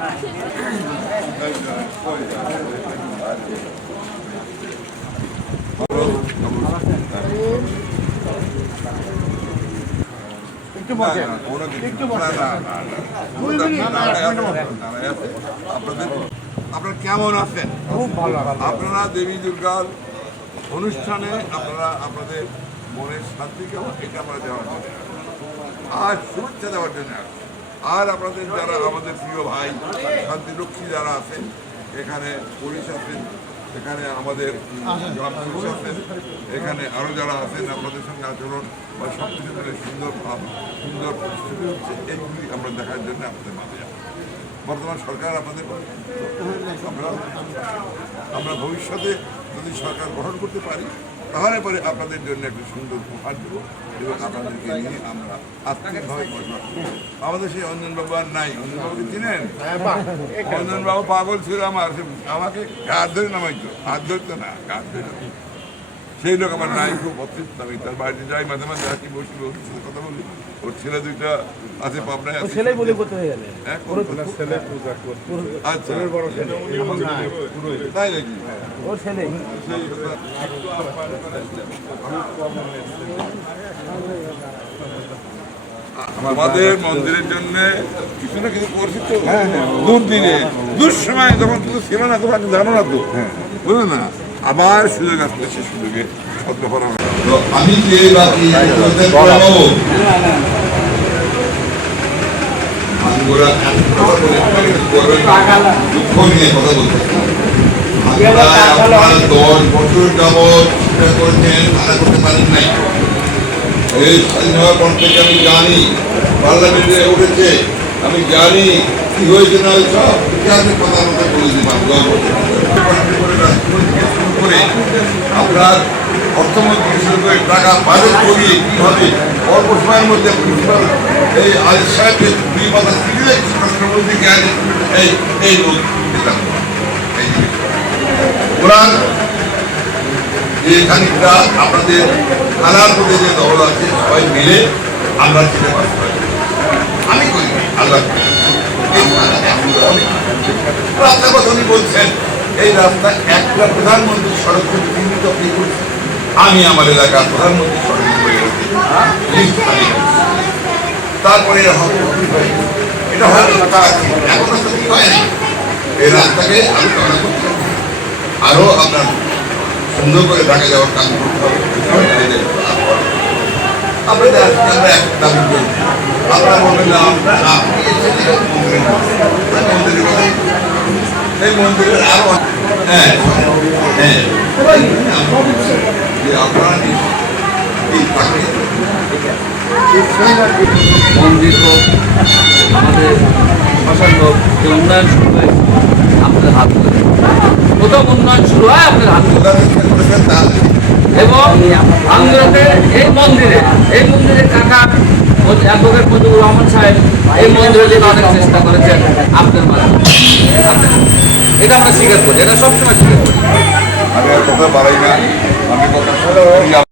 আপনারা কেমন আছেন? খুব ভালো। আপনারা দেবী দুর্গার অনুষ্ঠানে আপনারা আপনাদের মনের শান্তি কেমন এটা আমরা দেওয়ার জন্য আর শুভেচ্ছা দেওয়ার জন্য আর আপনাদের যারা আমাদের প্রিয় ভাই শান্তিরক্ষী যারা আছেন, এখানে পুলিশ আছেন, এখানে আমাদের গ্রাম পুলিশ আছেন, এখানে আরও যারা আছেন আপনাদের সঙ্গে আচরণ বা সব কিছু সুন্দর ভাব সুন্দর পরিস্থিতি হচ্ছে, এইগুলি আমরা দেখার জন্য আপনাদের মাঝে বর্তমান সরকার আপনাদের আমরা ভবিষ্যতে যদি সরকার গঠন করতে পারি তাহলে পরে আপনাদের জন্য একটি সুন্দর উপহার দেব এবং আপনাদেরকে নিয়ে আমরা আত্মিকভাবে বসবাস করব। আমাদের সেই অঞ্জনবাবু আর নাই। অঞ্জনবাবুকে চিনেন? অঞ্জনবাবু পাগল ছিল আমাকে গাছ ধরে নামাইতো, হাত ধরতো না, গাছ ধরে। সেই লোক আমার নাই, খুব অতৃপ্ত। আমি তার বাড়িতে যাই, মাঝে মাঝে আসি, বসি, ওর সাথে কথা বলি। ওর ছেলে দুইটা আছে পাবনায় আছে। ছেলে বলে করতে হয়ে গেলে আচ্ছা, তাই নাকি? ওর ছেলে আমাদের মন্দিরের জন্য কিছু না কিছু করছি তো দুর্দিনে, দুঃসময় যখন কিছু ছিল না, তখন জানো না তো, বুঝলো না? আবার সুযোগ আসলে সে সুযোগে আমি যে দুঃখ নিয়ে কথা বলতে 10 বছর যাবৎ চেষ্টা করেছেন, তারা করতে পারেন নাই। এই স্বাধীন হওয়ার পর থেকে আমি জানি পার্লামেন্টে উঠেছে, আমি জানি কি হয়েছে না সব ইতিহাসের কথা আমাকে বলে দিলাম। করে আপনার অর্থমন্ত্রী শুরু করে টাকা বাজেট করিয়ে কীভাবে অল্প সময়ের মধ্যে প্রিন্সিপাল এই আজ সাহেবের দুই মাথা সিরিজে রাষ্ট্রপতিকে এই লোক ওনার যে খানিকটা আপনাদের থানার মধ্যে যে দল আছে সবাই মিলে আমরা যেতে পারবো। আমি করি আল্লাহ রাস্তার কথা উনি বলছেন, এই রাস্তা একটা প্রধানমন্ত্রী সড়ক থেকে চিহ্নিত করেছে। আমি আমার এলাকার প্রধানমন্ত্রী সড়ক তারপরে এটা হয়তো এখনো তো কি হয়নি। এই রাস্তাকে আমি তৈরি করতে আরো আপনার সুন্দর করে ঢাকা যাওয়ার কাজ করতে হবে। আপনাদের আজকে আমরা এক দাবি করছি, আপনারা বলবেন না আপনি মন্দিরের কথা, এই মন্দিরের আরো মন্দির হোক, আমাদের শ্মশান হোক, যে উন্নয়ন শুরু হয় আপনাদের হাত ধরে, প্রথম উন্নয়ন শুরু হয় আপনাদের হাত ধরে। এবং আন্দোলনের এই মন্দিরে কাকা অ্যাডভোকেট মজিবুর রহমান সাহেব এই মন্দিরে জন্য অনেক চেষ্টা করেছেন আপনার মাধ্যমে। এটা আমরা স্বীকার করি, এটা সবসময় স্বীকার করি। আমি আর কথা বাড়াই না, আমি কথা